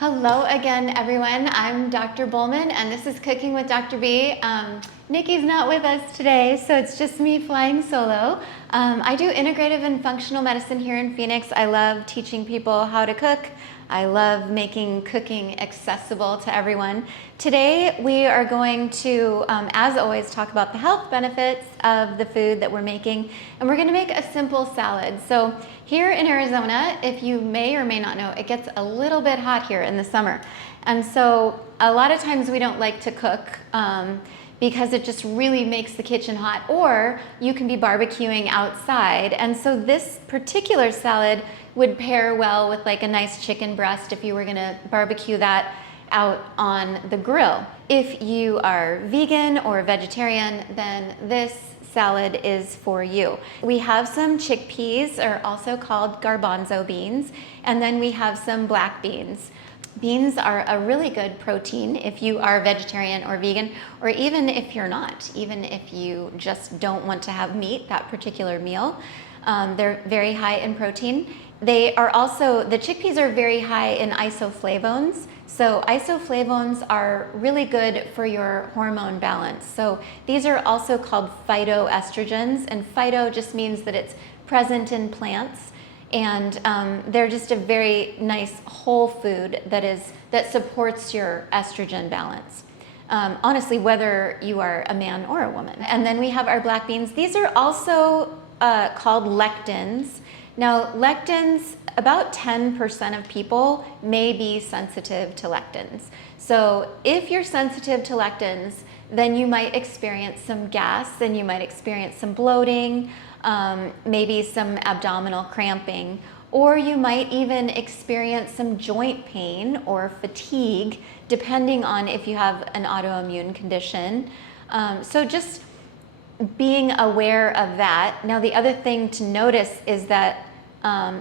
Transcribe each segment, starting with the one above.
Hello again, everyone. I'm Dr. Bowman, and this is Cooking with Dr. B. Nikki's not with us today, so it's just me flying solo. I do integrative and functional medicine here in Phoenix. I love teaching people how to cook. I love making cooking accessible to everyone. Today, we are going to, as always, talk about the health benefits of the food that we're making, and we're going to make a simple salad. So here in Arizona, if you may or may not know, it gets a little bit hot here in the summer. And so a lot of times we don't like to cook because it just really makes the kitchen hot, or you can be barbecuing outside. And so this particular salad would pair well with like a nice chicken breast if you were gonna barbecue that out on the grill. If you are vegan or vegetarian, then this salad is for you. We have some chickpeas, or also called garbanzo beans, and then we have some black beans. Beans are a really good protein if you are vegetarian or vegan, or even if you're not, even if you just don't want to have meat that particular meal. They're very high in protein. They are also, the chickpeas are very high in isoflavones. So isoflavones are really good for your hormone balance. So these are also called phytoestrogens, and phyto just means that it's present in plants. And they're just a very nice whole food that supports your estrogen balance. Honestly, whether you are a man or a woman. And then we have our black beans. These are also called lectins. Now, lectins, about 10% of people may be sensitive to lectins. So if you're sensitive to lectins, then you might experience some gas, and you might experience some bloating, maybe some abdominal cramping, or you might even experience some joint pain or fatigue, depending on if you have an autoimmune condition. So just being aware of that. Now, the other thing to notice is that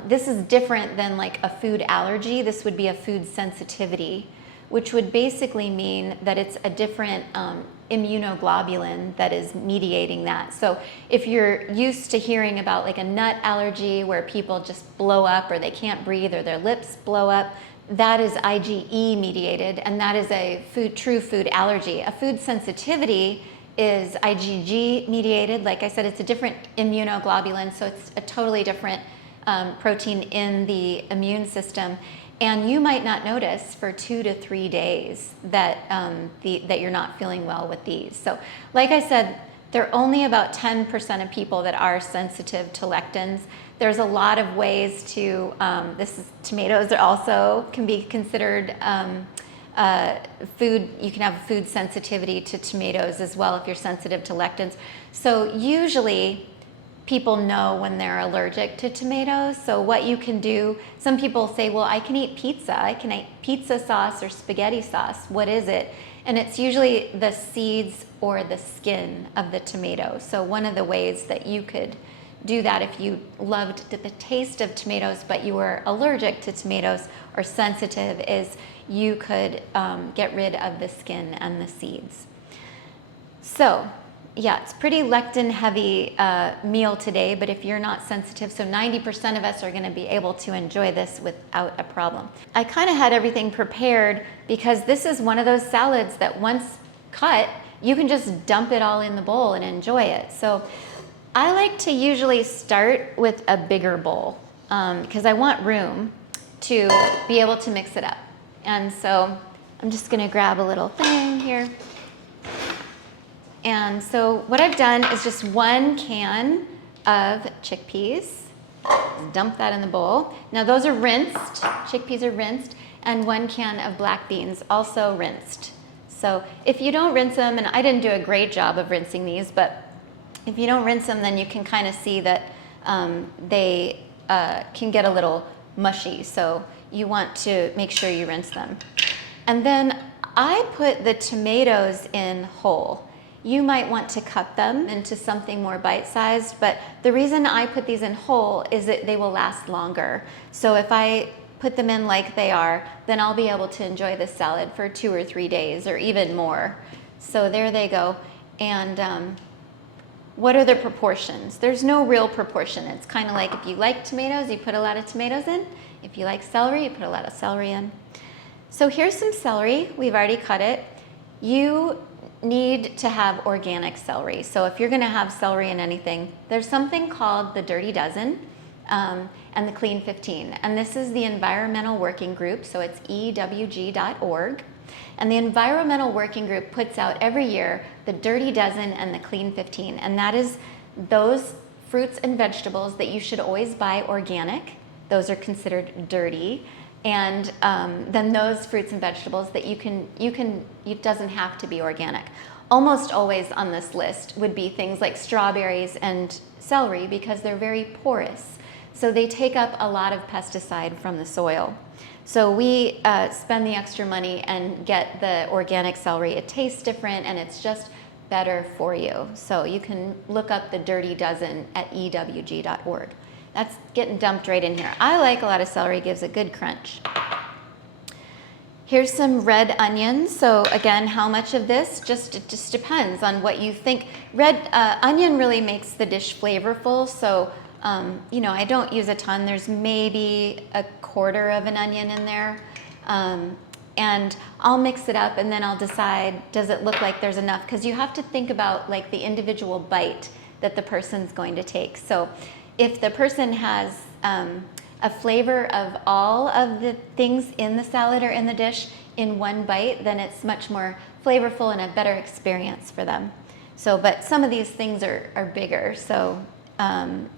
this is different than like a food allergy. This would be a food sensitivity, which would basically mean that it's a different immunoglobulin that is mediating that. So if you're used to hearing about like a nut allergy where people just blow up, or they can't breathe, or their lips blow up, that is IgE mediated, and that is a true food allergy. A food sensitivity is IgG mediated. Like I said, it's a different immunoglobulin, so it's a totally different protein in the immune system. And you might not notice for 2 to 3 days that, that you're not feeling well with these. So like I said, there are only about 10% of people that are sensitive to lectins. There's a lot of ways to, tomatoes are also can be considered food. You can have food sensitivity to tomatoes as well if you're sensitive to lectins. So usually people know when they're allergic to tomatoes. So what you can do, some people say, well, I can eat pizza. I can eat pizza sauce or spaghetti sauce. What is it? And it's usually the seeds or the skin of the tomato. So one of the ways that you could do that if you loved the taste of tomatoes, but you were allergic to tomatoes or sensitive, is you could get rid of the skin and the seeds. So yeah, it's pretty lectin heavy meal today, but if you're not sensitive, so 90% of us are gonna be able to enjoy this without a problem. I kind of had everything prepared because this is one of those salads that once cut, you can just dump it all in the bowl and enjoy it. So I like to usually start with a bigger bowl because I want room to be able to mix it up. And so I'm just gonna grab a little thing here. And so what I've done is just 1 can of chickpeas. Dump that in the bowl. Now those are rinsed, chickpeas are rinsed, and 1 can of black beans, also rinsed. So if you don't rinse them, and I didn't do a great job of rinsing these, but if you don't rinse them, then you can kind of see that they can get a little mushy. So you want to make sure you rinse them. And then I put the tomatoes in whole. You might want to cut them into something more bite-sized, but the reason I put these in whole is that they will last longer. So if I put them in like they are, then I'll be able to enjoy this salad for 2 or 3 days, or even more. So there they go. And what are the proportions? There's no real proportion. It's kind of like if you like tomatoes, you put a lot of tomatoes in. If you like celery, you put a lot of celery in. So here's some celery. We've already cut it. You need to have organic celery. So if you're gonna have celery in anything, there's something called the Dirty Dozen and the Clean 15. And this is the environmental working group, so it's EWG.org. And the environmental working group puts out every year the Dirty Dozen and the Clean 15. And that is those fruits and vegetables that you should always buy organic. Those are considered dirty. And then those fruits and vegetables that it doesn't have to be organic. Almost always on this list would be things like strawberries and celery because they're very porous. So they take up a lot of pesticide from the soil. So we spend the extra money and get the organic celery. It tastes different and it's just better for you. So you can look up the Dirty Dozen at EWG.org. That's getting dumped right in here. I like a lot of celery, gives a good crunch. Here's some red onions. So again, how much of this? It just depends on what you think. Red onion really makes the dish flavorful. So, you know, I don't use a ton. There's maybe a quarter of an onion in there. And I'll mix it up and then I'll decide, does it look like there's enough? Because you have to think about like the individual bite that the person's going to take. So if the person has a flavor of all of the things in the salad or in the dish in one bite, then it's much more flavorful and a better experience for them. So, but some of these things are bigger, so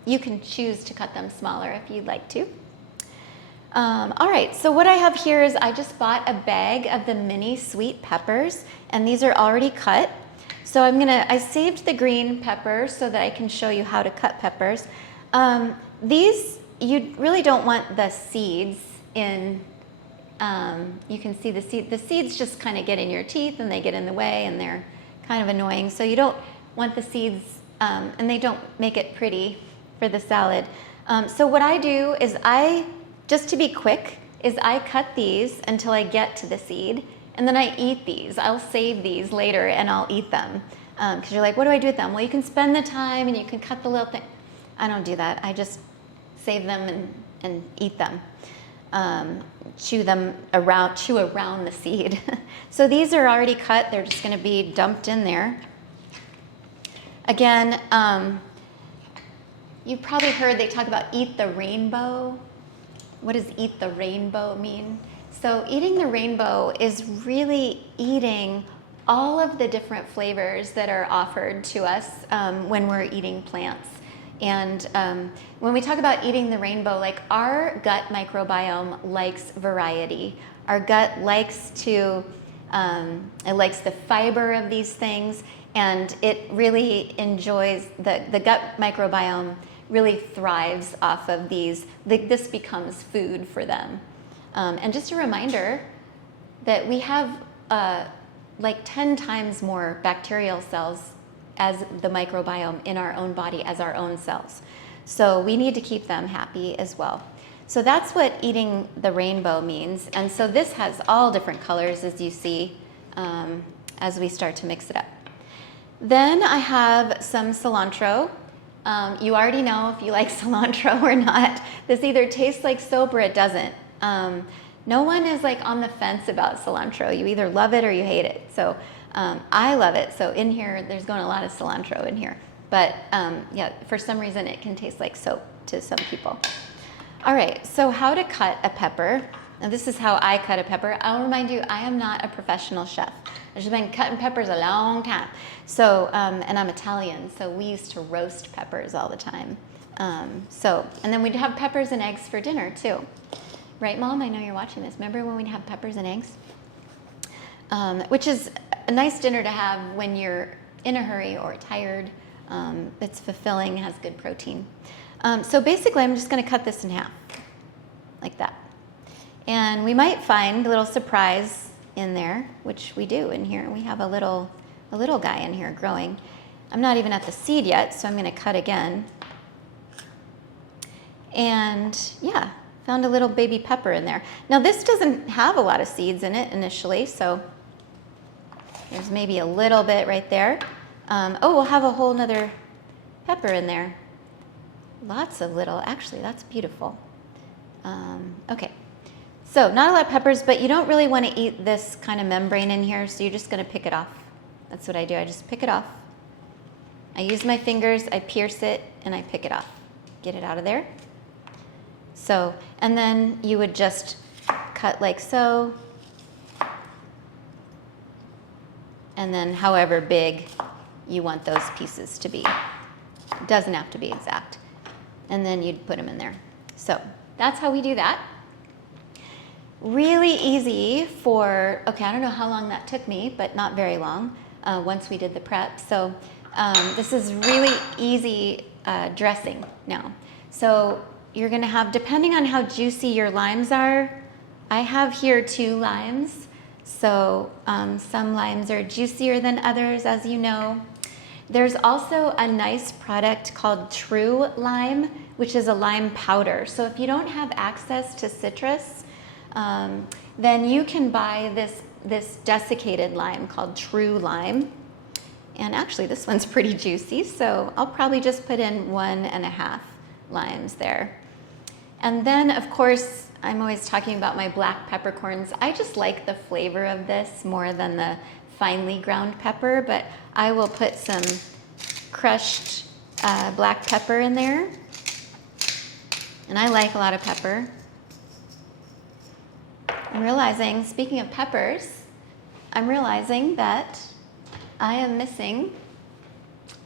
you can choose to cut them smaller if you'd like to. All right, so what I have here is I just bought a bag of the mini sweet peppers, and these are already cut. So I saved the green pepper so that I can show you how to cut peppers. These, you really don't want the seeds in, you can see the seeds just kind of get in your teeth and they get in the way and they're kind of annoying. So you don't want the seeds, and they don't make it pretty for the salad. So what I do is just to be quick, is I cut these until I get to the seed and then I eat these. I'll save these later and I'll eat them. Because you're like, what do I do with them? Well, you can spend the time and you can cut the little thing. I don't do that. I just save them and eat them. Chew around the seed. So these are already cut. They're just gonna be dumped in there. Again, you've probably heard they talk about eat the rainbow. What does eat the rainbow mean? So eating the rainbow is really eating all of the different flavors that are offered to us when we're eating plants. And when we talk about eating the rainbow, like our gut microbiome likes variety. Our gut likes it likes the fiber of these things, and it really enjoys, the gut microbiome really thrives off of these. This becomes food for them. And just a reminder that we have like 10 times more bacterial cells as the microbiome in our own body as our own cells. So we need to keep them happy as well. So that's what eating the rainbow means. And so this has all different colors, as you see, as we start to mix it up. Then I have some cilantro. You already know if you like cilantro or not. This either tastes like soap or it doesn't. No one is like on the fence about cilantro. You either love it or you hate it. So I love it. So in here, there's going a lot of cilantro in here. But yeah, for some reason, it can taste like soap to some people. All right, so how to cut a pepper. Now this is how I cut a pepper. I'll remind you, I am not a professional chef. I've just been cutting peppers a long time. So, and I'm Italian, so we used to roast peppers all the time. And then we'd have peppers and eggs for dinner too. Right, Mom? I know you're watching this. Remember when we'd have peppers and eggs? Which is a nice dinner to have when you're in a hurry or tired. It's fulfilling, has good protein. So basically, I'm just going to cut this in half, like that. And we might find a little surprise in there, which we do in here. We have a little guy in here growing. I'm not even at the seed yet, so I'm going to cut again. And yeah, found a little baby pepper in there. Now this doesn't have a lot of seeds in it initially, so there's maybe a little bit right there. Oh, we'll have a whole nother pepper in there. Lots of little, actually, that's beautiful. Okay, So not a lot of peppers, but you don't really want to eat this kind of membrane in here, so you're just going to pick it off. That's what I do. I just pick it off. I use my fingers, I pierce it, and I pick it off. Get it out of there. So, and then you would just cut like so. And then however big you want those pieces to be. It doesn't have to be exact. And then you'd put them in there. So that's how we do that. Really easy for, okay, I don't know how long that took me, but not very long once we did the prep. So this is really easy dressing now. So you're gonna have, depending on how juicy your limes are, I have here 2 limes. So some limes are juicier than others, as you know. There's also a nice product called True Lime, which is a lime powder. So if you don't have access to citrus, then you can buy this desiccated lime called True Lime. And actually this one's pretty juicy, so I'll probably just put in 1.5 limes there. And then of course, I'm always talking about my black peppercorns. I just like the flavor of this more than the finely ground pepper, but I will put some crushed black pepper in there. And I like a lot of pepper. I'm realizing, speaking of peppers, I'm realizing that I am missing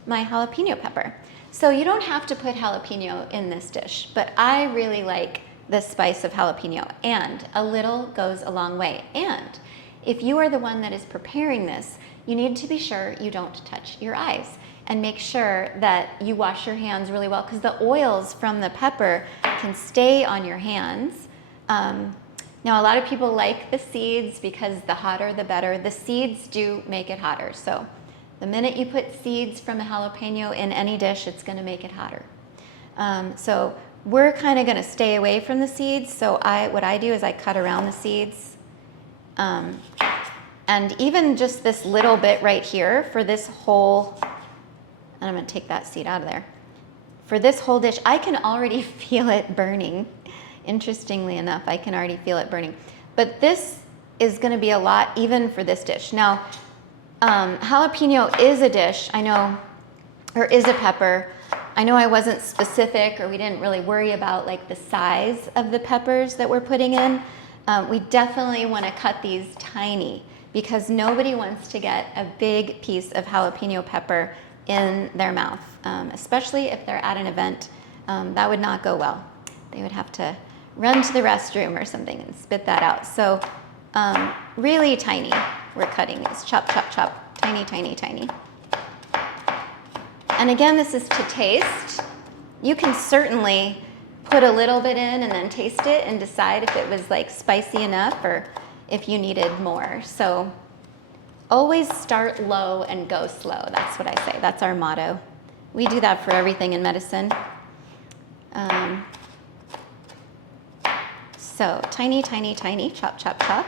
my jalapeno pepper. So you don't have to put jalapeno in this dish, but I really like the spice of jalapeno, and a little goes a long way. And if you are the one that is preparing this, you need to be sure you don't touch your eyes and make sure that you wash your hands really well, because the oils from the pepper can stay on your hands. Now, a lot of people like the seeds because the hotter the better. The seeds do make it hotter. So the minute you put seeds from a jalapeno in any dish, it's going to make it hotter. So we're kind of going to stay away from the seeds. So what I do is I cut around the seeds. And even just this little bit right here for this whole, and I'm going to take that seed out of there. For this whole dish, I can already feel it burning. Interestingly enough, I can already feel it burning. But this is going to be a lot even for this dish. Now, jalapeno is a dish, I know, or is a pepper. I know I wasn't specific, or we didn't really worry about like the size of the peppers that we're putting in. We definitely want to cut these tiny because nobody wants to get a big piece of jalapeno pepper in their mouth, especially if they're at an event. That would not go well. They would have to run to the restroom or something and spit that out. So really tiny, we're cutting these. Chop, chop, chop, tiny, tiny, tiny. And again, this is to taste. You can certainly put a little bit in and then taste it and decide if it was like spicy enough or if you needed more. So always start low and go slow. That's what I say. That's our motto. We do that for everything in medicine. So tiny, tiny, tiny, chop, chop, chop.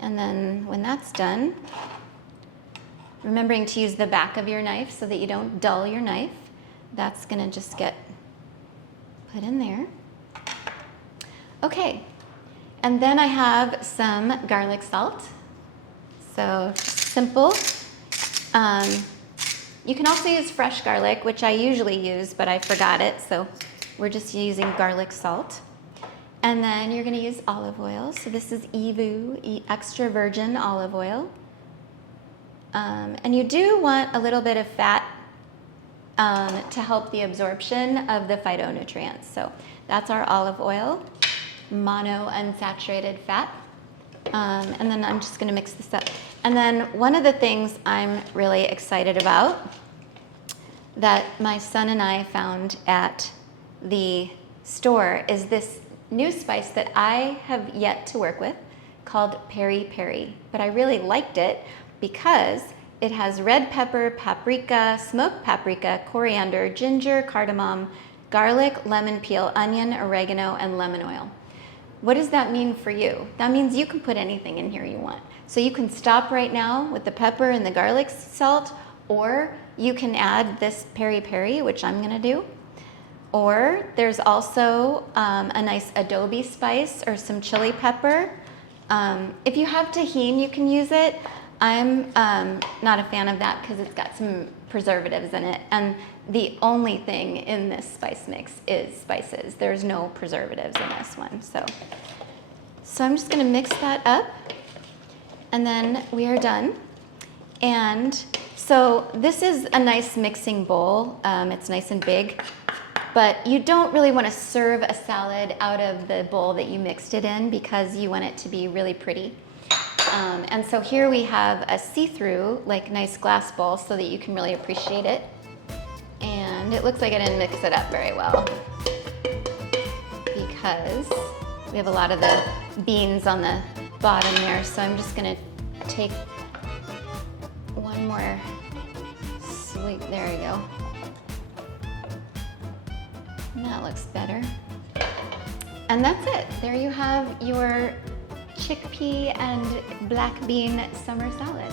And then when that's done, remembering to use the back of your knife so that you don't dull your knife. That's gonna just get put in there. Okay, and then I have some garlic salt. So simple. You can also use fresh garlic, which I usually use, but I forgot it, so we're just using garlic salt. And then you're gonna use olive oil. So this is EVOO, extra virgin olive oil. And you do want a little bit of fat to help the absorption of the phytonutrients. So that's our olive oil, monounsaturated fat. And then I'm just gonna mix this up. And then one of the things I'm really excited about that my son and I found at the store is this new spice that I have yet to work with called Peri Peri. But I really liked it because it has red pepper, paprika, smoked paprika, coriander, ginger, cardamom, garlic, lemon peel, onion, oregano, and lemon oil. What does that mean for you? That means you can put anything in here you want. So you can stop right now with the pepper and the garlic salt, or you can add this Peri Peri, which I'm gonna do. Or there's also a nice adobe spice or some chili pepper. If you have tahini, you can use it. I'm not a fan of that because it's got some preservatives in it. And the only thing in this spice mix is spices. There's no preservatives in this one. So I'm just gonna mix that up, and then we are done. And so this is a nice mixing bowl. It's nice and big, but you don't really want to serve a salad out of the bowl that you mixed it in because you want it to be really pretty. And so here we have a see-through, like nice glass bowl so that you can really appreciate it. And it looks like I didn't mix it up very well because we have a lot of the beans on the bottom there. So I'm just gonna take one more sweep. There you go. And that looks better. And that's it. There you have your chickpea and black bean summer salad.